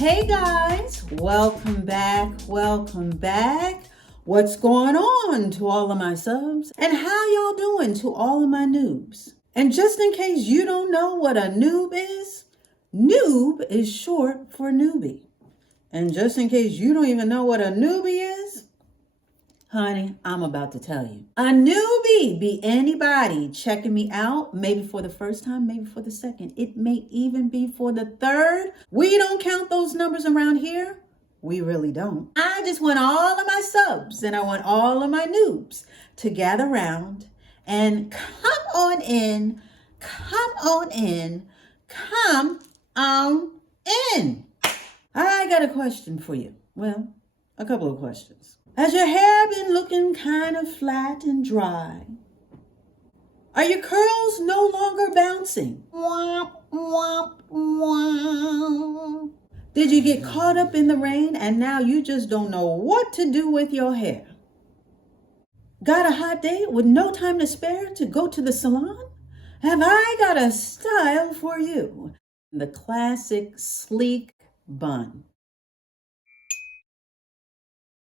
Hey guys, welcome back. What's going on to all of my subs? And how y'all doing to all of my noobs? And just in case you don't know what a noob is short for newbie. And just in case you don't even know what a newbie is, honey, I'm about to tell you. A newbie be anybody checking me out, maybe for the first time, maybe for the second. It may even be for the third. We don't count those numbers around here. We really don't. I just want all of my subs and I want all of my noobs to gather around and come on in. I got a question for you. Well, a couple of questions. Has your hair been looking kind of flat and dry? Are your curls no longer bouncing? Womp, womp, womp. Did you get caught up in the rain and now you just don't know what to do with your hair? Got a hot date with no time to spare to go to the salon? Have I got a style for you? The classic sleek bun.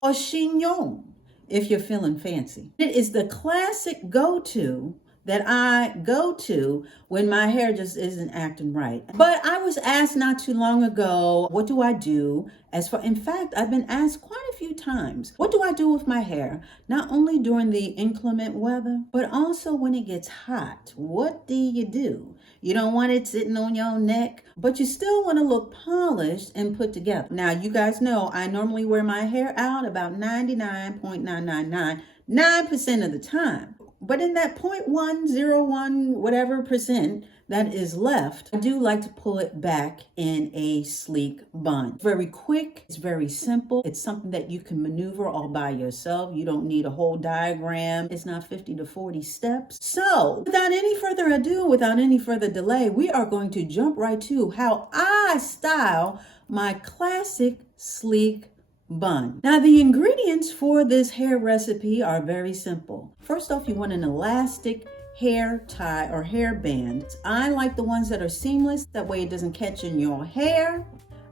Or chignon, if you're feeling fancy. It is the classic go-to that I go to when my hair just isn't acting right. But I was asked not too long ago, what do I do? In fact, I've been asked quite a few times, what do I do with my hair? Not only during the inclement weather, but also when it gets hot. What do? You don't want it sitting on your neck, but you still want to look polished and put together. Now, you guys know I normally wear my hair out about 99.9999% of the time. But in that 0.101 whatever percent that is left, I do like to pull it back in a sleek bun. Very quick, it's very simple. It's something that you can maneuver all by yourself. You don't need a whole diagram. It's not 50 to 40 steps. So without any further ado, without any further delay, we are going to jump right to how I style my classic sleek bun. Now, the ingredients for this hair recipe are very simple. First off, you want an elastic hair tie or hair band. I like the ones that are seamless. That way it doesn't catch in your hair.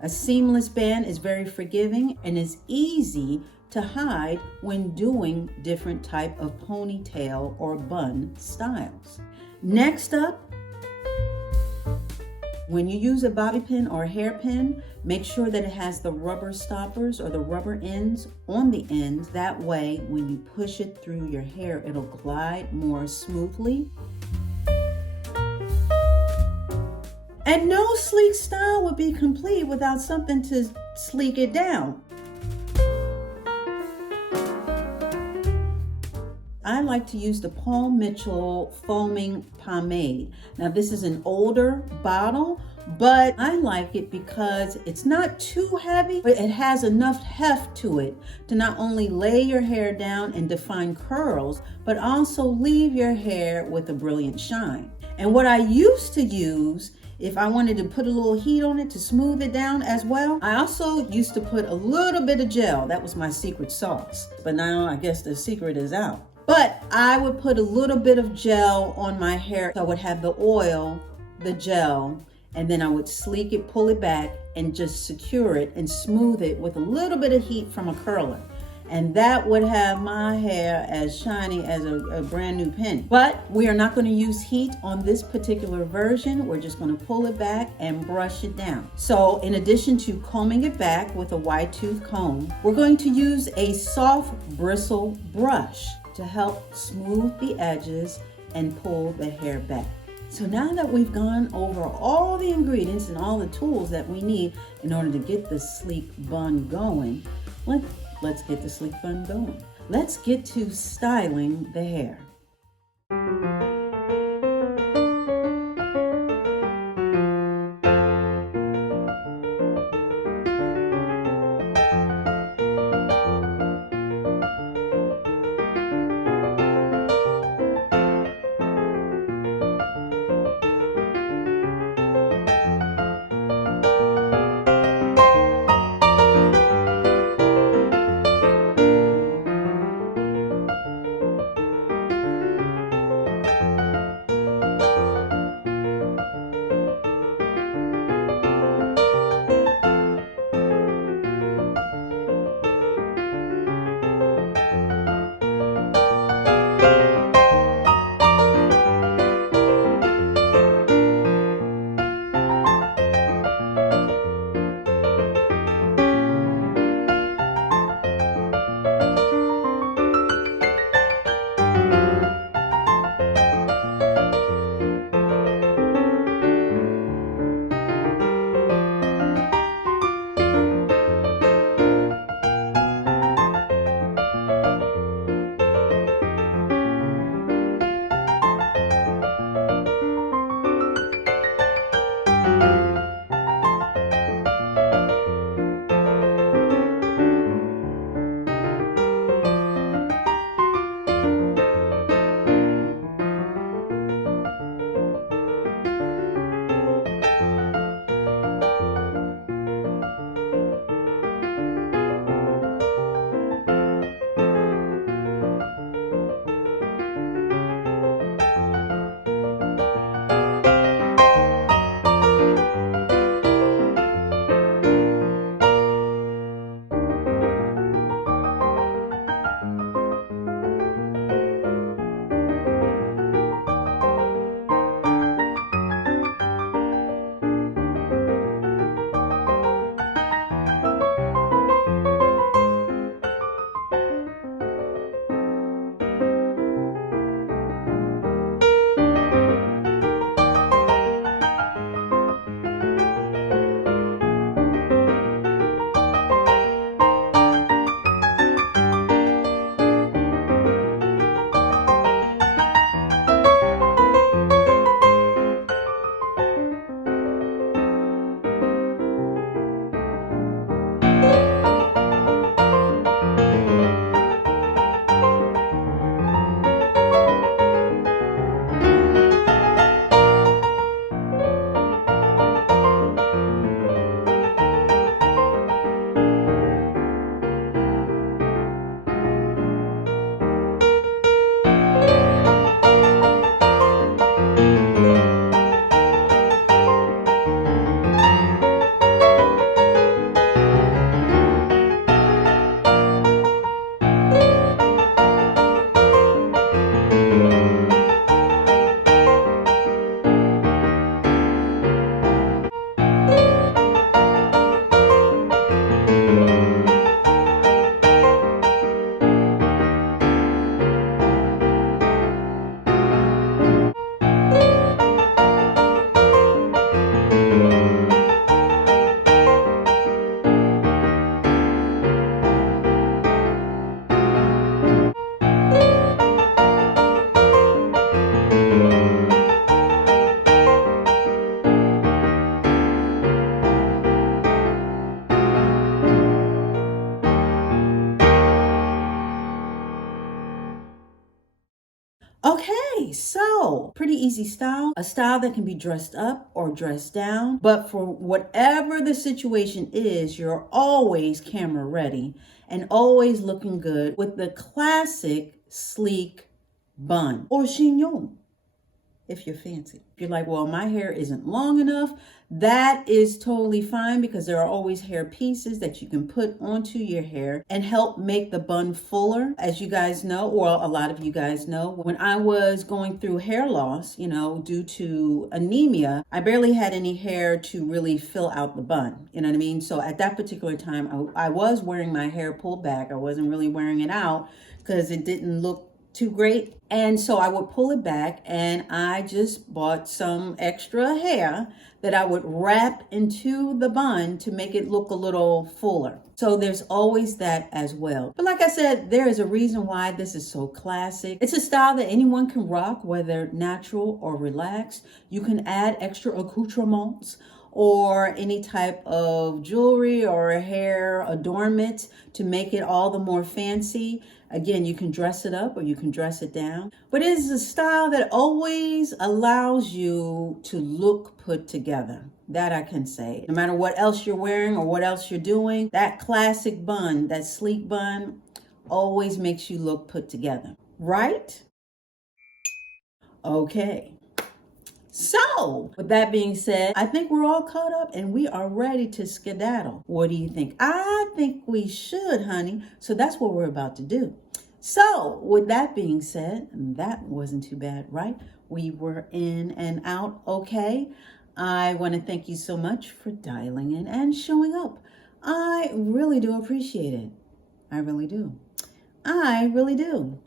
A seamless band is very forgiving and is easy to hide when doing different type of ponytail or bun styles. Next up, when you use a bobby pin or a hairpin, make sure that it has the rubber stoppers or the rubber ends on the ends. That way, when you push it through your hair, it'll glide more smoothly. And no sleek style would be complete without something to sleek it down. I like to use the Paul Mitchell foaming pomade. Now, this is an older bottle, but I like it because it's not too heavy, but it has enough heft to it to not only lay your hair down and define curls, but also leave your hair with a brilliant shine. And what I used to use, if I wanted to put a little heat on it to smooth it down as well, I also used to put a little bit of gel. That was my secret sauce. But now I guess the secret is out. But I would put a little bit of gel on my hair. So I would have the oil, the gel, and then I would sleek it, pull it back, and just secure it and smooth it with a little bit of heat from a curler. And that would have my hair as shiny as a brand new penny. But we are not going to use heat on this particular version. We're just going to pull it back and brush it down. So in addition to combing it back with a wide tooth comb, we're going to use a soft bristle brush to help smooth the edges and pull the hair back. So now that we've gone over all the ingredients and all the tools that we need in order to get the sleek bun going, let's get the sleek bun going. Let's get to styling the hair. easy style, a style that can be dressed up or dressed down. But for whatever the situation is, you're always camera ready and always looking good with the classic sleek bun or chignon, if you're fancy. If you're like, well, my hair isn't long enough, that is totally fine, because there are always hair pieces that you can put onto your hair and help make the bun fuller. As you guys know, or a lot of you guys know, when I was going through hair loss, due to anemia, I barely had any hair to really fill out the bun. You know what I mean? So at that particular time, I was wearing my hair pulled back. I wasn't really wearing it out because it didn't look too great. And so I would pull it back, and I just bought some extra hair that I would wrap into the bun to make it look a little fuller. So there's always that as well. But like I said, there is a reason why this is so classic. It's a style that anyone can rock, whether natural or relaxed. You can add extra accoutrements or any type of jewelry or hair adornment to make it all the more fancy. Again, you can dress it up or you can dress it down. But it is a style that always allows you to look put together. That I can say. No matter what else you're wearing or what else you're doing, that classic bun, that sleek bun, always makes you look put together. Right? Okay. So, with that being said, I think we're all caught up and we are ready to skedaddle. What do you think? I think we should, honey. So that's what we're about to do. So, with that being said, that wasn't too bad, right? We were in and out okay. I want to thank you so much for dialing in and showing up. I really do appreciate it. I really do. I really do.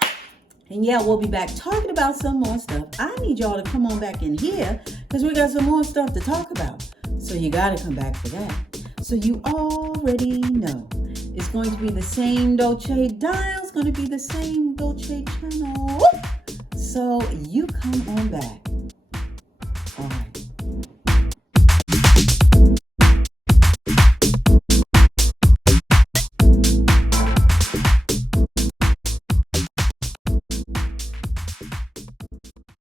And yeah, we'll be back talking about some more stuff. I need y'all to come on back in here because we got some more stuff to talk about. So you got to come back for that. So you already know it's going to be the same Dolce dial. It's going to be the same Dolce channel. So you come on back.